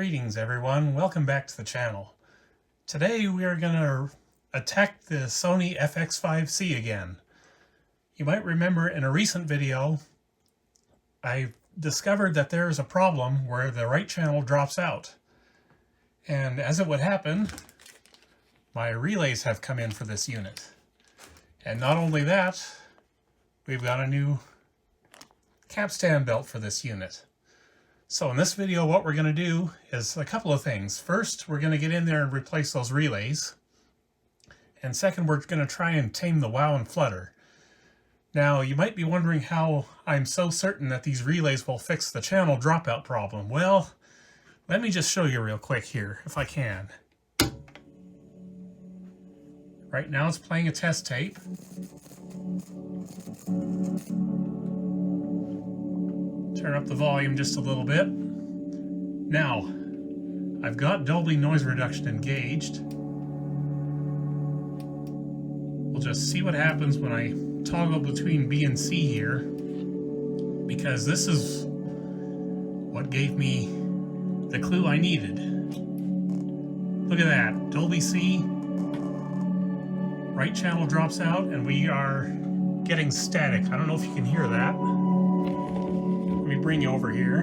Greetings everyone, welcome back to the channel. Today we are going to attack the Sony FX5C again. You might remember in a recent video I discovered that there is a problem where the right channel drops out. And as it would happen, my relays have come in for this unit. And not only that, we've got a new capstan belt for this unit. So in this video, what we're going to do is a couple of things. First, we're going to get in there and replace those relays. And second, we're going to try and tame the wow and flutter. Now, you might be wondering how I'm so certain that these relays will fix the channel dropout problem. Well, let me just show you real quick here, if I can. Right now it's playing a test tape. Turn up the volume just a little bit. Now, I've got Dolby noise reduction engaged. We'll just see what happens when I toggle between B and C here, because this is what gave me the clue I needed. Look at that, Dolby C, right channel drops out, and we are getting static. I don't know if you can hear that. Let me bring you over here.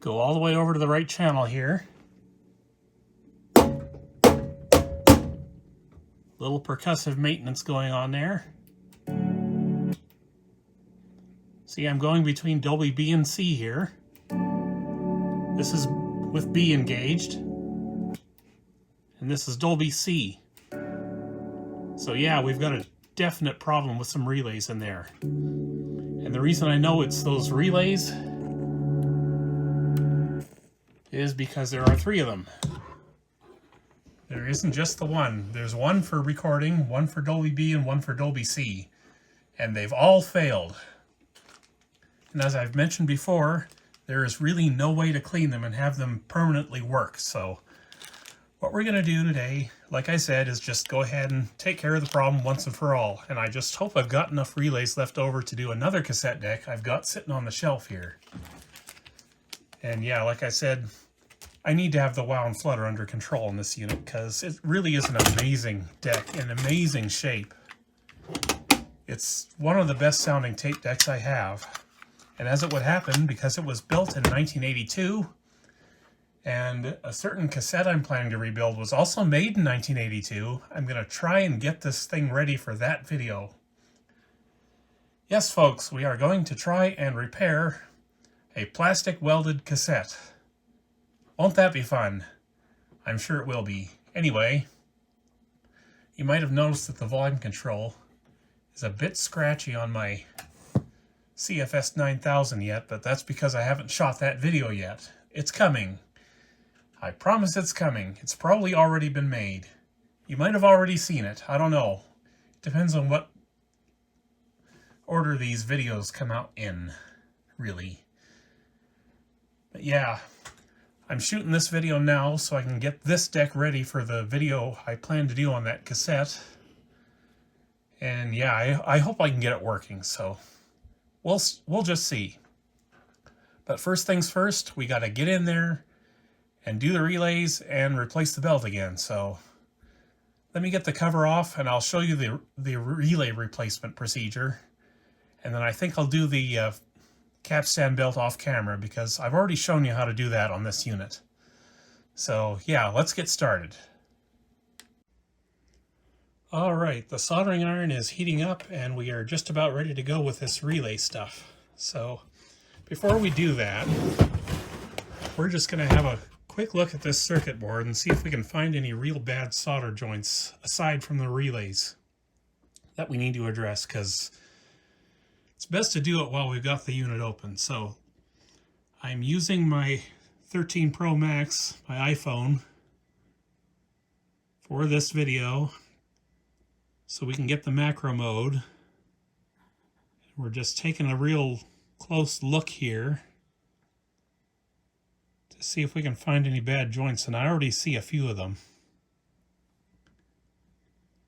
Go all the way over to the right channel here. Little percussive maintenance going on there. See, I'm going between Dolby B and C here. This is with B engaged. And this is Dolby C. So yeah, we've got a definite problem with some relays in there. And the reason I know it's those relays is because there are three of them. There isn't just the one. There's one for recording, one for Dolby B, and one for Dolby C. And they've all failed. And as I've mentioned before, there is really no way to clean them and have them permanently work. So what we're going to do today, like I said, is just go ahead and take care of the problem once and for all. And I just hope I've got enough relays left over to do another cassette deck I've got sitting on the shelf here. And yeah, like I said, I need to have the wow and flutter under control in this unit because it really is an amazing deck, an amazing shape. It's one of the best sounding tape decks I have. And as it would happen, because it was built in 1982, and a certain cassette I'm planning to rebuild was also made in 1982, I'm going to try and get this thing ready for that video. Yes, folks, we are going to try and repair a plastic welded cassette. Won't that be fun? I'm sure it will be. Anyway, you might have noticed that the volume control is a bit scratchy on my CFS9000 yet, but that's because I haven't shot that video yet. It's coming. I promise it's coming. It's probably already been made. You might have already seen it. I don't know. It depends on what order these videos come out in, really. But yeah, I'm shooting this video now so I can get this deck ready for the video I plan to do on that cassette. And yeah, I hope I can get it working, so we'll just see. But first things first, we got to get in there and do the relays and replace the belt again. So let me get the cover off and I'll show you the relay replacement procedure. And then I think I'll do the capstan belt off camera because I've already shown you how to do that on this unit. So yeah, let's get started. All right, the soldering iron is heating up and we are just about ready to go with this relay stuff. So before we do that, we're just going to have a quick look at this circuit board and see if we can find any real bad solder joints aside from the relays that we need to address, because it's best to do it while we've got the unit open. So I'm using my 13 Pro Max, my iPhone, for this video so we can get the macro mode. We're just taking a real close look here to See if we can find any bad joints, and I already see a few of them.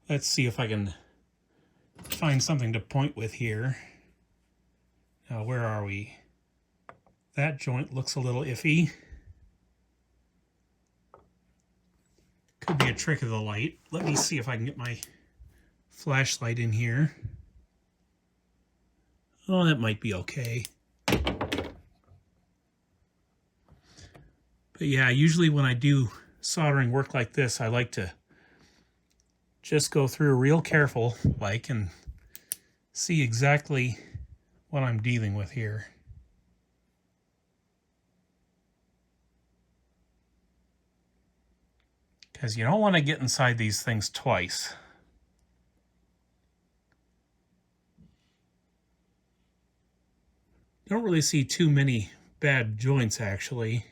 Let's see if I can find something to point with here. Now, where are we? That joint looks a little iffy. Could be a trick of the light. Let me see if I can get my flashlight in here. Oh, that might be okay. But yeah, usually when I do soldering work like this, I like to just go through real careful, like, and see exactly what I'm dealing with here. Because you don't want to get inside these things twice. Don't really see too many bad joints, actually.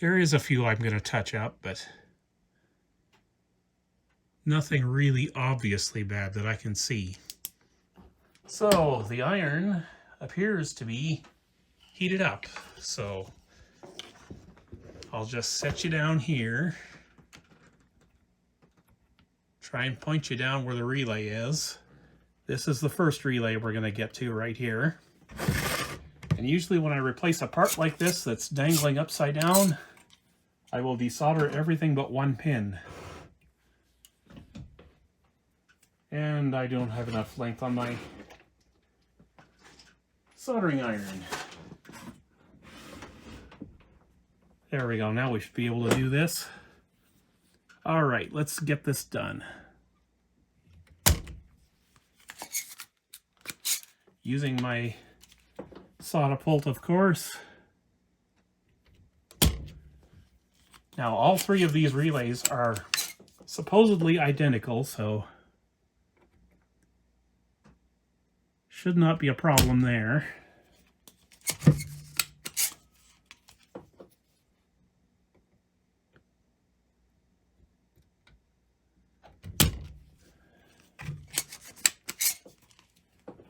There is a few I'm going to touch up, but nothing really obviously bad that I can see. So the iron appears to be heated up. So I'll just set you down here. Try and point you down where the relay is. This is the first relay we're going to get to right here. And usually when I replace a part like this that's dangling upside down, I will desolder everything but one pin. And I don't have enough length on my soldering iron. There we go. Now we should be able to do this. All right, let's get this done. Using my Autel, of course. Now, all three of these relays are supposedly identical, so should not be a problem there.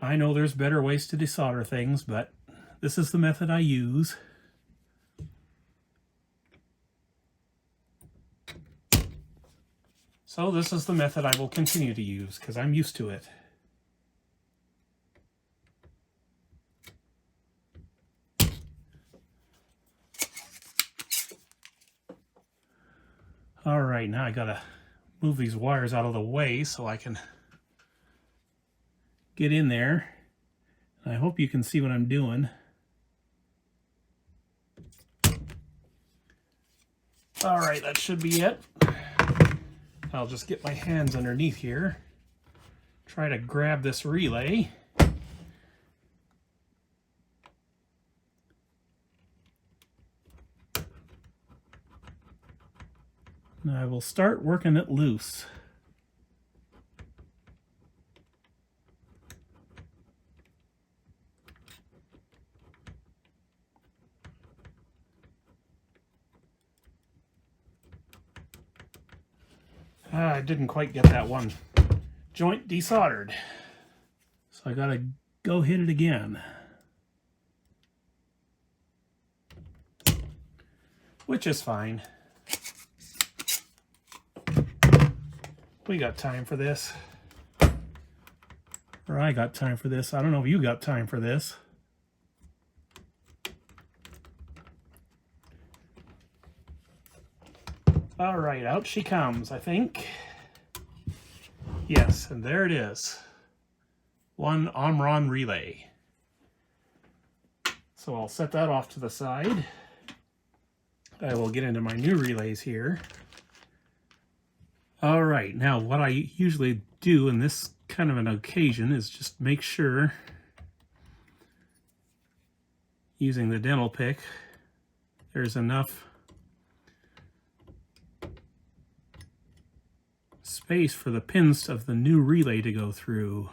I know there's better ways to desolder things, but this is the method I use. So this is the method I will continue to use because I'm used to it. All right, now I gotta move these wires out of the way so I can get in there. I hope you can see what I'm doing. All right, that should be it. I'll just get my hands underneath here, try to grab this relay. And I will start working it loose. I didn't quite get that one joint desoldered, so I gotta go hit it again. Which is fine. We got time for this. Or I got time for this. I don't know if you got time for this. All right, out she comes, I think. Yes, and there it is. One Omron relay. So I'll set that off to the side. I will get into my new relays here. All right, now what I usually do in this kind of an occasion is just make sure, using the dental pick, there's enough space for the pins of the new relay to go through.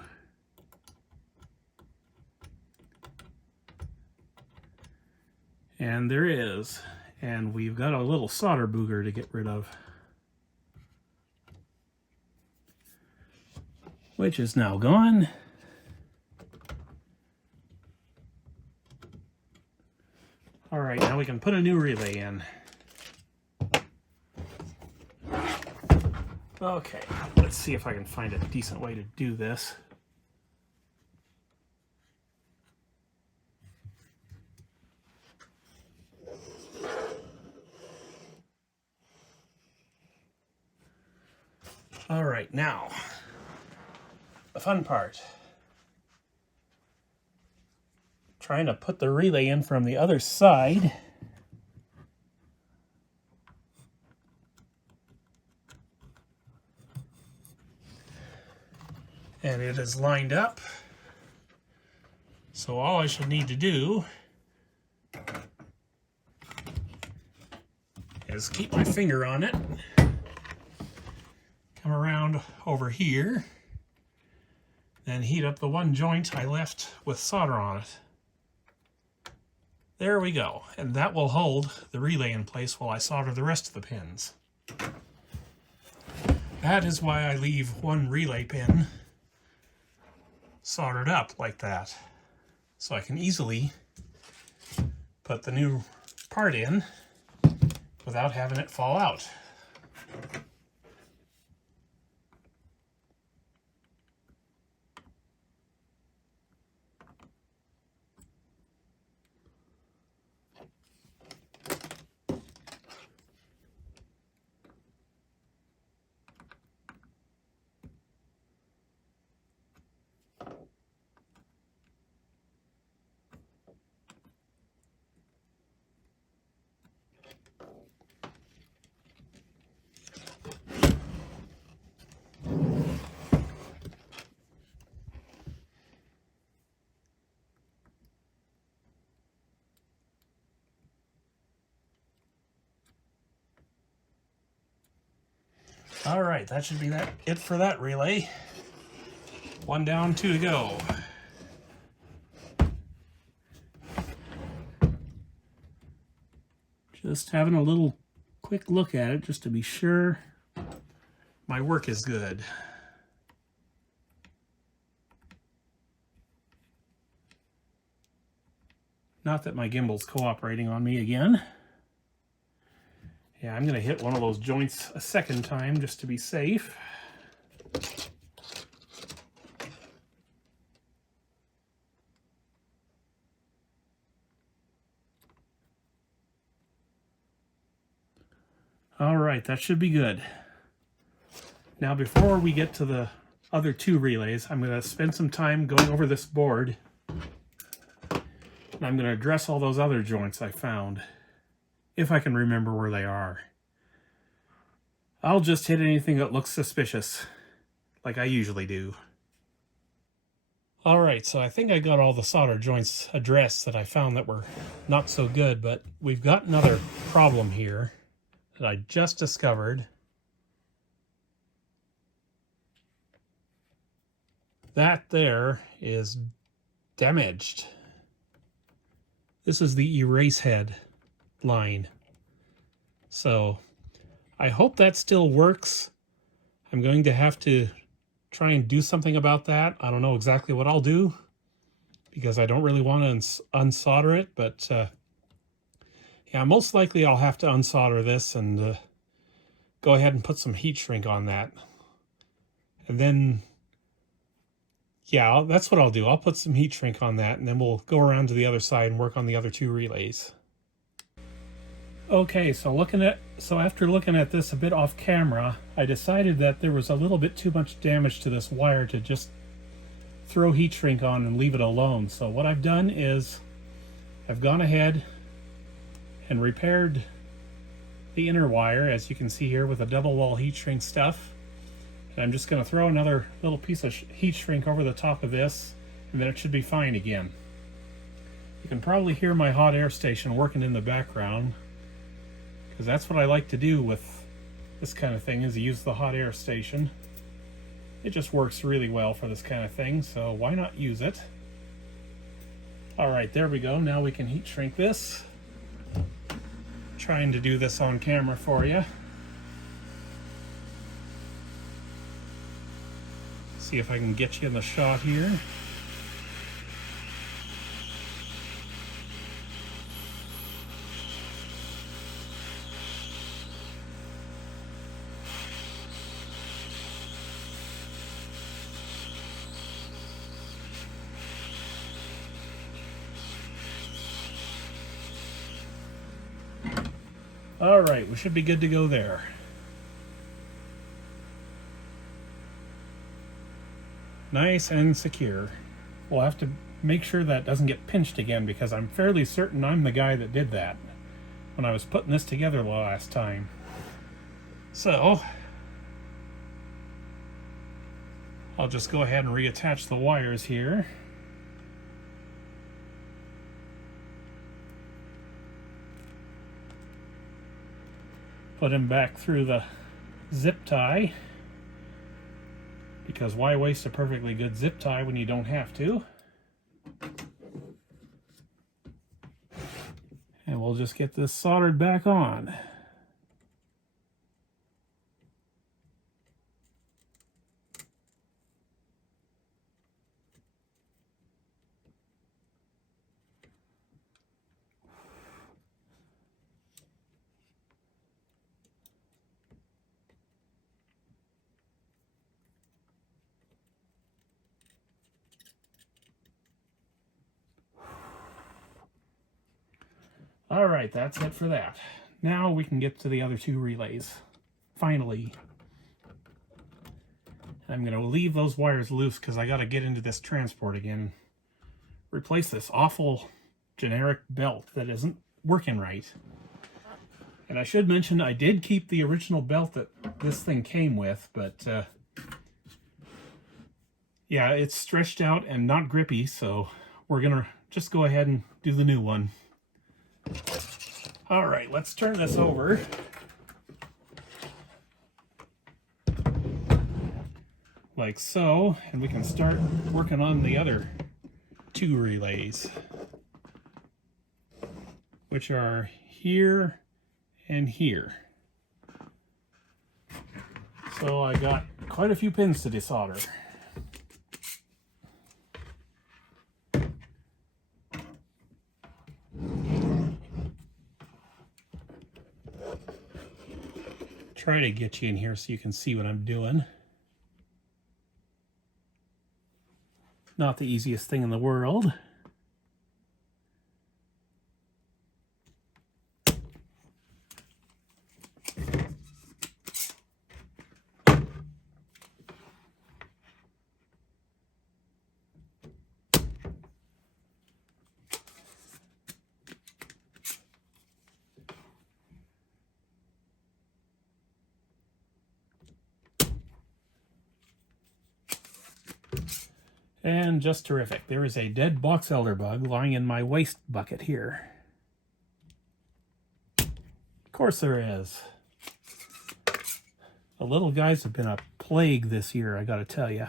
And there is. And we've got a little solder booger to get rid of, which is now gone. All right, now we can put a new relay in. Okay, let's see if I can find a decent way to do this. All right, now, the fun part. Trying to put the relay in from the other side. And it is lined up. So all I should need to do is keep my finger on it, come around over here, then heat up the one joint I left with solder on it. There we go, and that will hold the relay in place while I solder the rest of the pins. That is why I leave one relay pin soldered up like that, so I can easily put the new part in without having it fall out. All right, that should be it for that relay. One down, two to go. Just having a little quick look at it just to be sure my work is good. Not that my gimbal's cooperating on me again. Yeah, I'm going to hit one of those joints a second time just to be safe. All right, that should be good. Now, before we get to the other two relays, I'm going to spend some time going over this board. And I'm going to address all those other joints I found, if I can remember where they are. I'll just hit anything that looks suspicious, like I usually do. Alright, so I think I got all the solder joints addressed that I found that were not so good, but we've got another problem here that I just discovered. That there is damaged. This is the erase head line. So I hope that still works. I'm going to have to try and do something about that. I don't know exactly what I'll do because I don't really want to unsolder it, but yeah, most likely I'll have to unsolder this and go ahead and put some heat shrink on that. And then, yeah, that's what I'll do. I'll put some heat shrink on that, and then we'll go around to the other side and work on the other two relays. Okay, so after looking at this a bit off camera, I decided that there was a little bit too much damage to this wire to just throw heat shrink on and leave it alone. So what I've done is I've gone ahead and repaired the inner wire, as you can see here, with a double wall heat shrink stuff. And I'm just going to throw another little piece of heat shrink over the top of this, and then it should be fine again. You can probably hear my hot air station working in the background, because that's what I like to do with this kind of thing, is use the hot air station. It just works really well for this kind of thing, so why not use it? Alright, there we go. Now we can heat shrink this. Trying to do this on camera for you. See if I can get you in the shot here. All right, we should be good to go there. Nice and secure. We'll have to make sure that doesn't get pinched again, because I'm fairly certain I'm the guy that did that when I was putting this together the last time. So I'll just go ahead and reattach the wires here. Put him back through the zip tie, because why waste a perfectly good zip tie when you don't have to? And we'll just get this soldered back on. All right, that's it for that. Now we can get to the other two relays. Finally. I'm going to leave those wires loose because I got to get into this transport again. Replace this awful generic belt that isn't working right. And I should mention I did keep the original belt that this thing came with, but yeah, it's stretched out and not grippy, so we're going to just go ahead and do the new one. All right, let's turn this over. Like so, and we can start working on the other two relays, which are here and here. So I got quite a few pins to desolder. Try to get you in here so you can see what I'm doing. Not the easiest thing in the world. And just terrific. There is a dead box elder bug lying in my waste bucket here. Of course there is. The little guys have been a plague this year, I gotta tell you.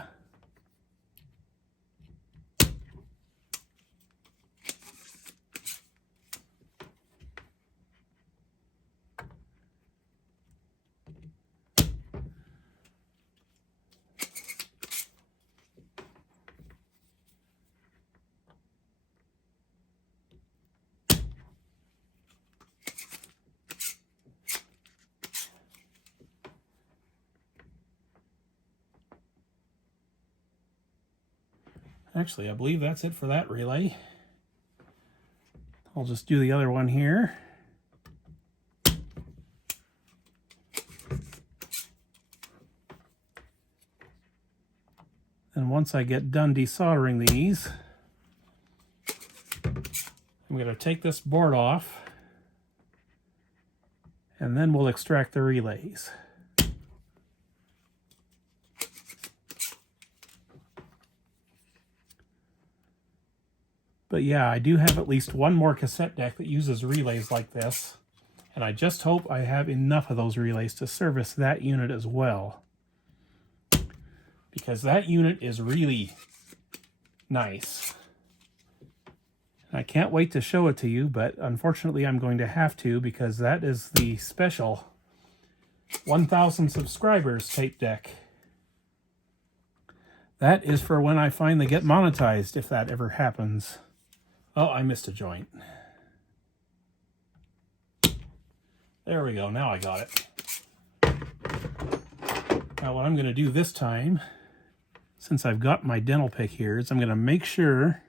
Actually, I believe that's it for that relay. I'll just do the other one here. And once I get done desoldering these, I'm going to take this board off, and then we'll extract the relays. But yeah, I do have at least one more cassette deck that uses relays like this, and I just hope I have enough of those relays to service that unit as well, because that unit is really nice. I can't wait to show it to you, but unfortunately I'm going to have to, because that is the special 1,000 subscribers tape deck. That is for when I finally get monetized, if that ever happens. Oh, I missed a joint. There we go, now I got it. Now what I'm going to do this time, since I've got my dental pick here, is I'm going to make sure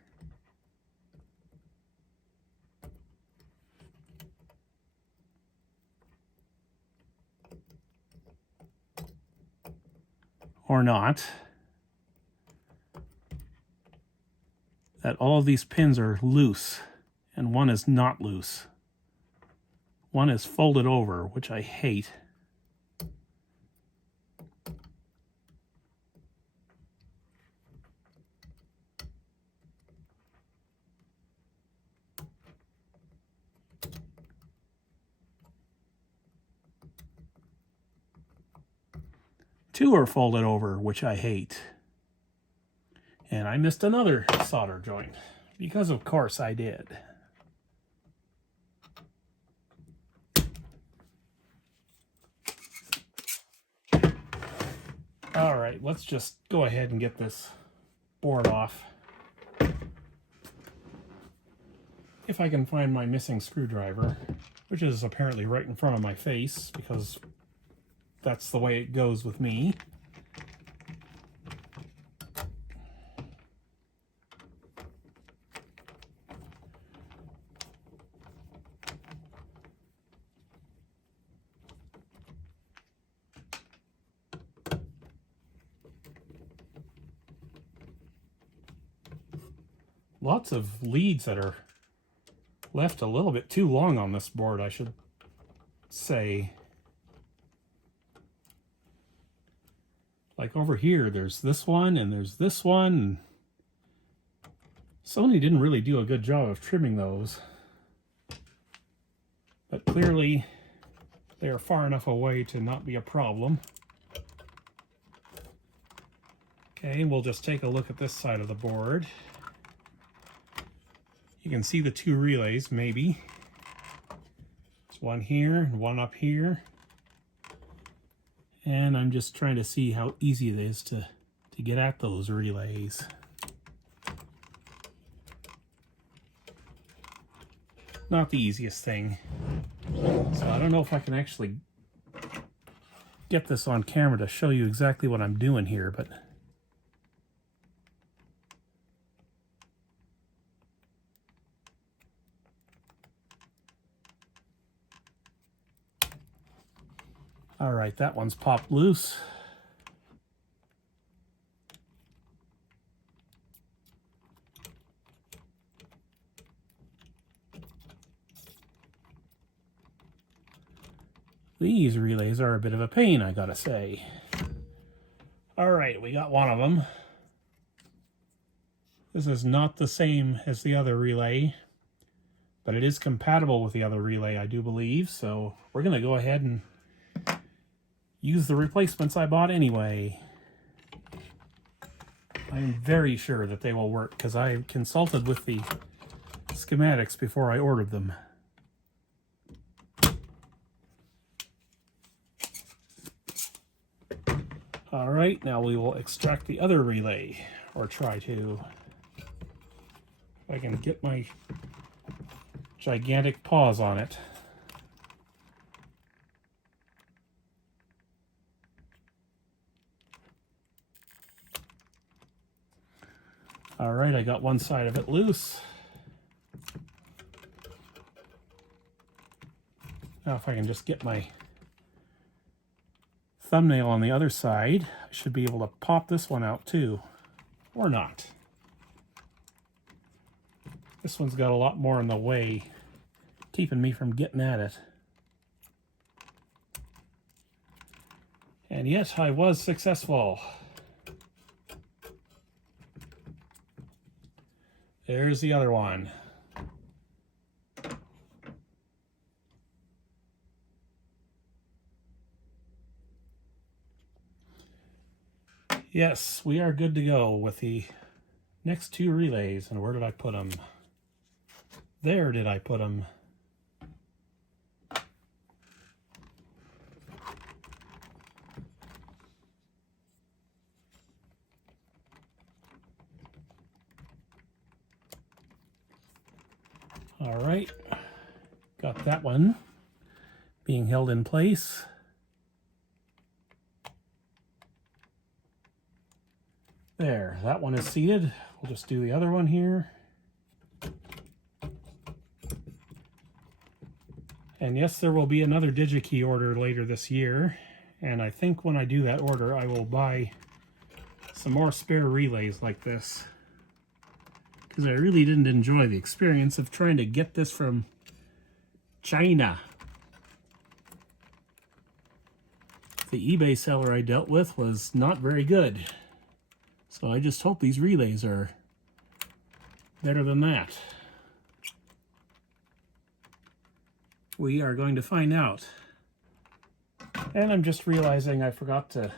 or not, that all of these pins are loose and one is not loose. One is folded over, which I hate. Two are folded over, which I hate. And I missed another solder joint, because of course I did. All right, let's just go ahead and get this board off. If I can find my missing screwdriver, which is apparently right in front of my face, because that's the way it goes with me. Lots of leads that are left a little bit too long on this board, I should say. Like over here, there's this one and there's this one. Sony didn't really do a good job of trimming those. But clearly, they are far enough away to not be a problem. Okay, we'll just take a look at this side of the board. You can see the two relays, maybe. There's one here and one up here. And I'm just trying to see how easy it is to get at those relays. Not the easiest thing. So I don't know if I can actually get this on camera to show you exactly what I'm doing here, but all right, that one's popped loose. These relays are a bit of a pain, I gotta say. All right, we got one of them. This is not the same as the other relay, but it is compatible with the other relay, I do believe. So we're gonna go ahead and use the replacements I bought anyway. I'm very sure that they will work because I consulted with the schematics before I ordered them. All right, now we will extract the other relay, or try to. If I can get my gigantic paws on it. All right, I got one side of it loose. Now if I can just get my thumbnail on the other side, I should be able to pop this one out too, or not. This one's got a lot more in the way, keeping me from getting at it. And yet I was successful. There's the other one. Yes, we are good to go with the next two relays. And where did I put them? There did I put them. All right, got that one being held in place. There, that one is seated. We'll just do the other one here. And yes, there will be another DigiKey order later this year. And I think when I do that order, I will buy some more spare relays like this, because I really didn't enjoy the experience of trying to get this from China. The eBay seller I dealt with was not very good, so I just hope these relays are better than that. We are going to find out. And I'm just realizing I forgot to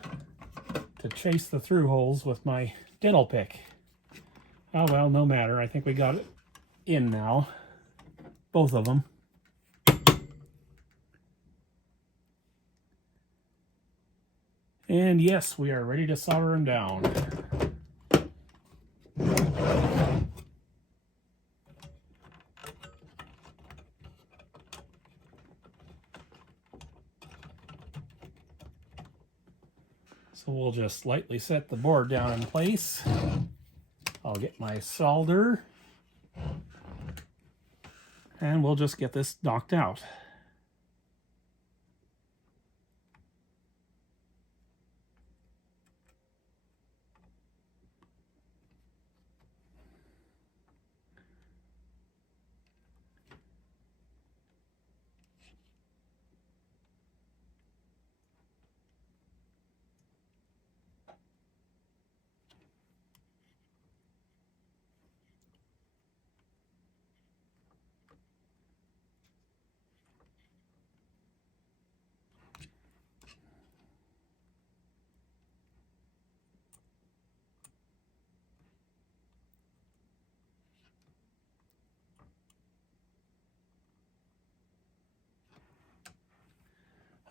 chase the through holes with my dental pick. Oh well, no matter. I think we got it in now. Both of them. And yes, we are ready to solder them down. So we'll just lightly set the board down in place. I'll get my solder, and we'll just get this knocked out.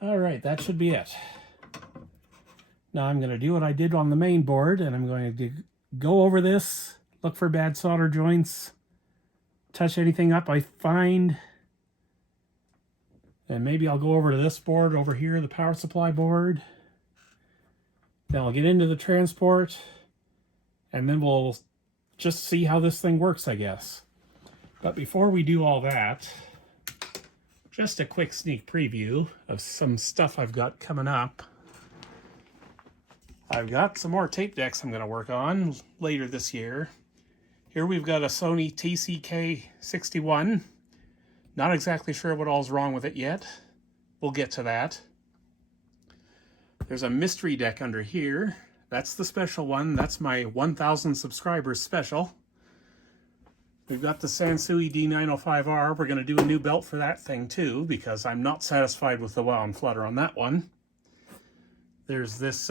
All right, that should be it. Now I'm going to do what I did on the main board, and I'm going to go over this, look for bad solder joints, touch anything up I find, and maybe I'll go over to this board over here, the power supply board. Then I'll get into the transport, and then we'll just see how this thing works, I guess. But before we do all that, just a quick sneak preview of some stuff I've got coming up. I've got some more tape decks I'm going to work on later this year. Here we've got a Sony TC-FX5C. Not exactly sure what all's wrong with it yet. We'll get to that. There's a mystery deck under here. That's the special one. That's my 1,000 subscribers special. We've got the Sansui D905R. We're going to do a new belt for that thing too, because I'm not satisfied with the wound flutter on that one. There's this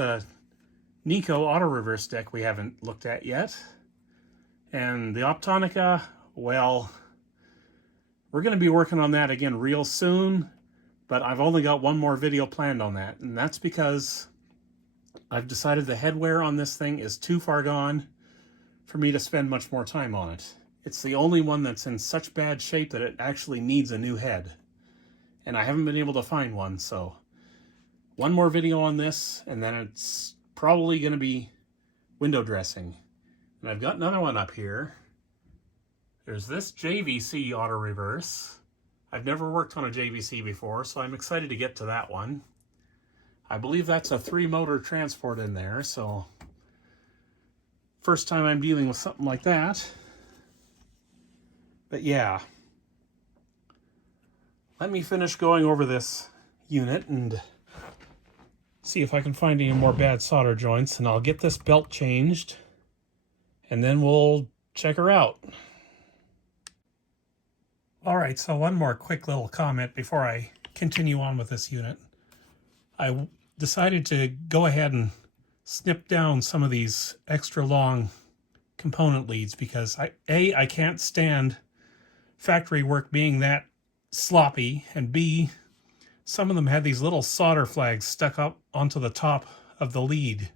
Nikon auto reverse deck we haven't looked at yet. And the Optonica, well, we're going to be working on that again real soon, but I've only got one more video planned on that, and that's because I've decided the headwear on this thing is too far gone for me to spend much more time on it. It's the only one that's in such bad shape that it actually needs a new head. And I haven't been able to find one, so one more video on this, and then it's probably going to be window dressing. And I've got another one up here. There's this JVC auto reverse. I've never worked on a JVC before, so I'm excited to get to that one. I believe that's a 3-motor transport in there, so first time I'm dealing with something like that. But yeah, let me finish going over this unit and see if I can find any more bad solder joints, and I'll get this belt changed, and then we'll check her out. All right, so one more quick little comment before I continue on with this unit. I decided to go ahead and snip down some of these extra long component leads because I can't stand factory work being that sloppy, and B, some of them had these little solder flags stuck up onto the top of the lead.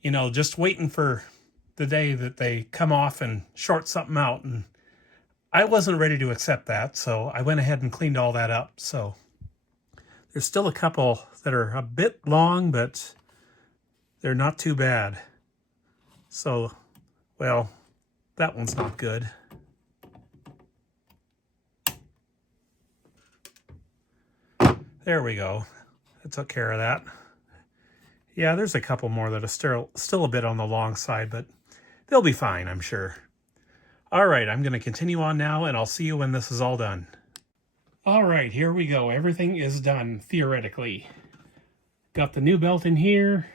You know, just waiting for the day that they come off and short something out, and I wasn't ready to accept that, so I went ahead and cleaned all that up. So there's still a couple that are a bit long, but they're not too bad. So, well, that one's not good. There we go. I took care of that. Yeah, there's a couple more that are still a bit on the long side, but they'll be fine, I'm sure. All right, I'm going to continue on now, and I'll see you when this is all done. All right, here we go. Everything is done, theoretically. Got the new belt in here,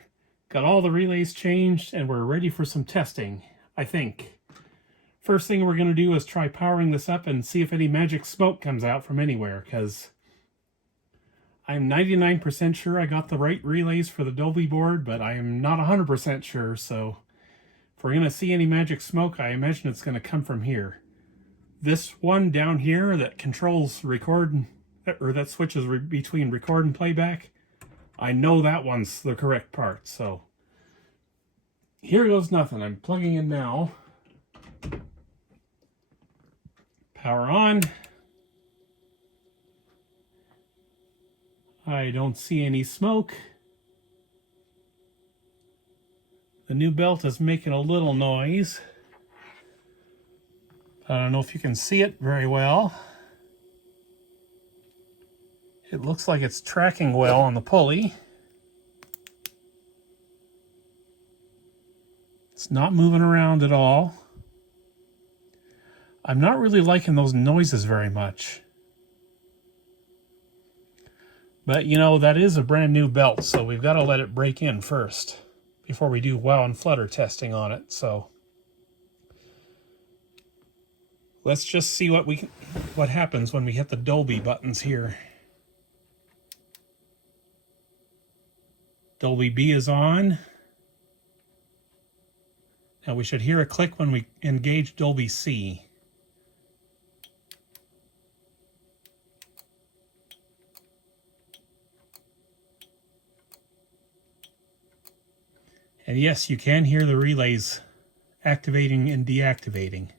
got all the relays changed, and we're ready for some testing, I think. First thing we're going to do is try powering this up and see if any magic smoke comes out from anywhere, because I'm 99% sure I got the right relays for the Dolby board, but I am not 100% sure, so if we're going to see any magic smoke, I imagine it's going to come from here. This one down here that controls record, or that switches between record and playback, I know that one's the correct part, so here goes nothing. I'm plugging in now. Power on. I don't see any smoke. The new belt is making a little noise. I don't know if you can see it very well. It looks like it's tracking well on the pulley. It's not moving around at all. I'm not really liking those noises very much. But you know, that is a brand new belt, so we've got to let it break in first before we do wow and flutter testing on it. So let's just see what happens when we hit the Dolby buttons here. Dolby B is on. Now we should hear a click when we engage Dolby C. And yes, you can hear the relays activating and deactivating.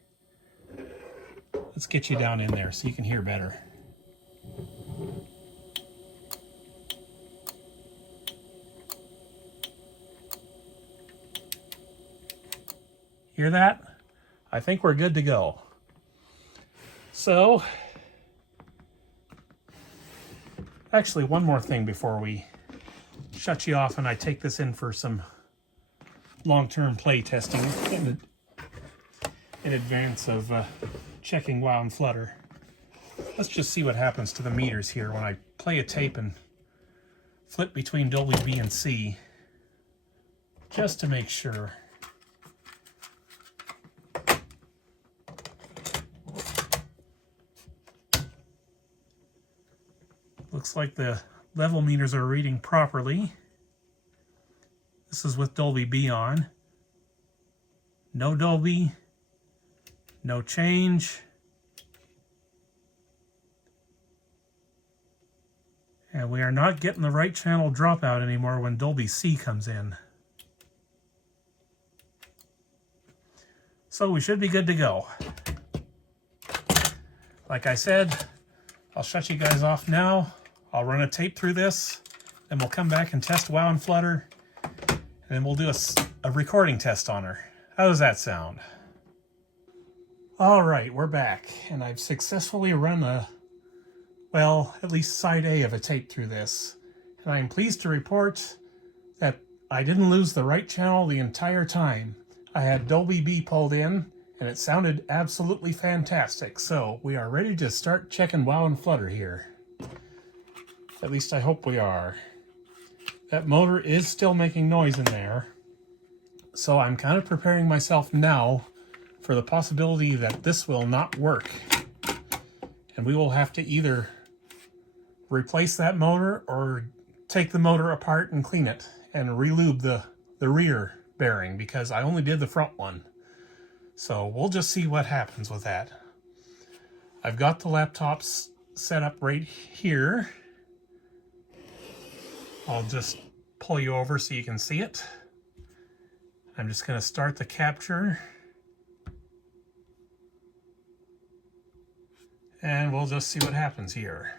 Let's get you down in there so you can hear better. Hear that? I think we're good to go. So, actually one more thing before we shut you off and I take this in for some long-term play testing in advance of checking wow and flutter. Let's just see what happens to the meters here when I play a tape and flip between Dolby B and C, just to make sure. Looks like the level meters are reading properly. This is with Dolby B on. No Dolby, no change. And we are not getting the right channel dropout anymore when Dolby C comes in. So we should be good to go. Like I said, I'll shut you guys off now. I'll run a tape through this, then we'll come back and test wow and flutter, and then we'll do a recording test on her. How does that sound? All right, we're back, and I've successfully run at least side A of a tape through this. And I'm pleased to report that I didn't lose the right channel the entire time. I had Dolby B pulled in, and it sounded absolutely fantastic. So we are ready to start checking wow and flutter here. At least I hope we are. That motor is still making noise in there. So I'm kind of preparing myself now for the possibility that this will not work. And we will have to either replace that motor or take the motor apart and clean it and re-lube the rear bearing, because I only did the front one. So we'll just see what happens with that. I've got the laptops set up right here. I'll just pull you over so you can see it. I'm just going to start the capture. And we'll just see what happens here.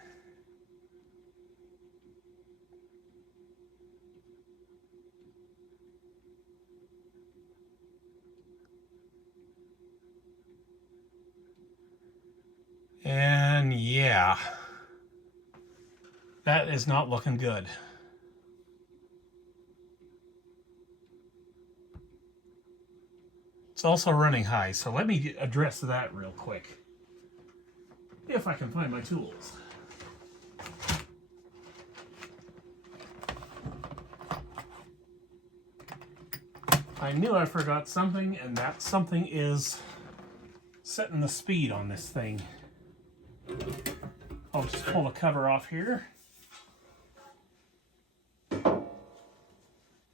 And yeah, that is not looking good. It's also running high, so let me address that real quick. If I can find my tools. I knew I forgot something, and that something is setting the speed on this thing. I'll just pull the cover off here.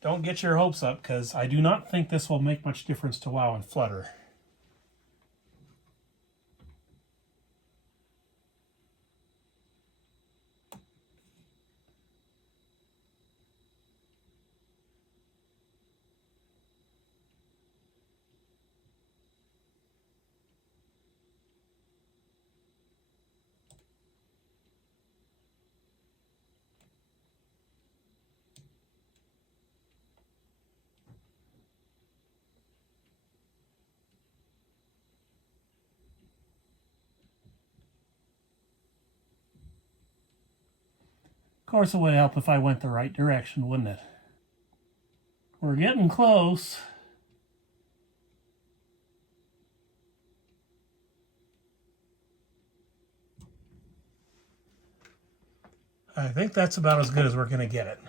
Don't get your hopes up, because I do not think this will make much difference to WoW and Flutter. Of course, it would help if I went the right direction, wouldn't it? We're getting close. I think that's about as good as we're going to get it.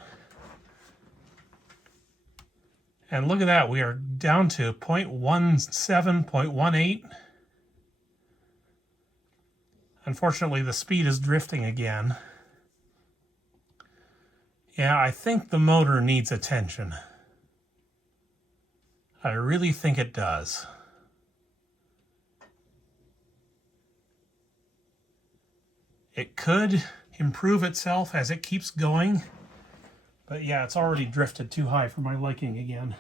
And look at that, we are down to 0.17, 0.18. Unfortunately, the speed is drifting again. Yeah, I think the motor needs attention. I really think it does. It could improve itself as it keeps going, but yeah, it's already drifted too high for my liking again.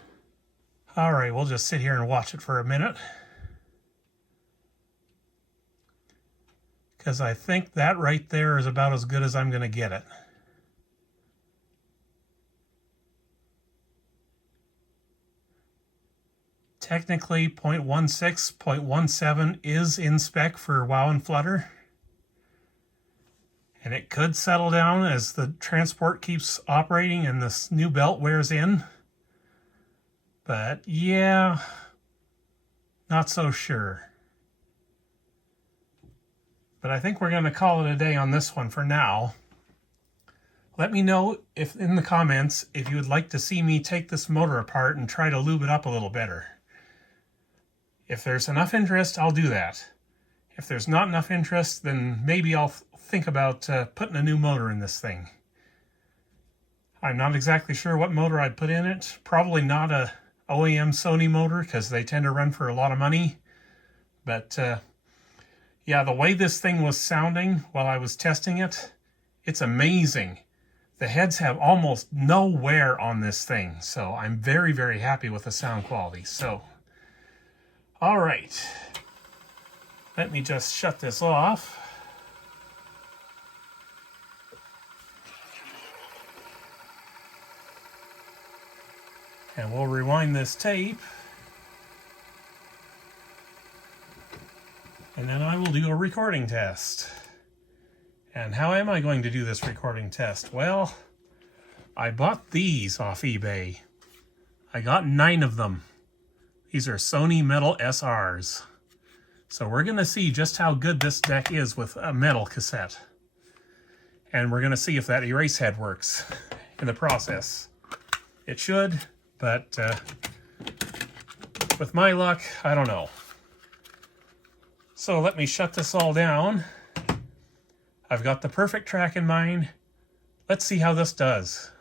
All right, we'll just sit here and watch it for a minute, because I think that right there is about as good as I'm going to get it. Technically, 0.16, 0.17 is in spec for WoW and Flutter. And it could settle down as the transport keeps operating and this new belt wears in. But yeah, not so sure. But I think we're going to call it a day on this one for now. Let me know if in the comments if you would like to see me take this motor apart and try to lube it up a little better. If there's enough interest, I'll do that. If there's not enough interest, then maybe I'll think about putting a new motor in this thing. I'm not exactly sure what motor I'd put in it. Probably not a OEM Sony motor, because they tend to run for a lot of money. But yeah, the way this thing was sounding while I was testing it, it's amazing. The heads have almost no wear on this thing, so I'm very, very happy with the sound quality. So, all right. Let me just shut this off. And we'll rewind this tape. And then I will do a recording test. And how am I going to do this recording test? Well, I bought these off eBay. I got 9 of them. These are Sony metal SRs. So we're going to see just how good this deck is with a metal cassette. And we're going to see if that erase head works in the process. It should, but with my luck, I don't know. So let me shut this all down. I've got the perfect track in mind. Let's see how this does.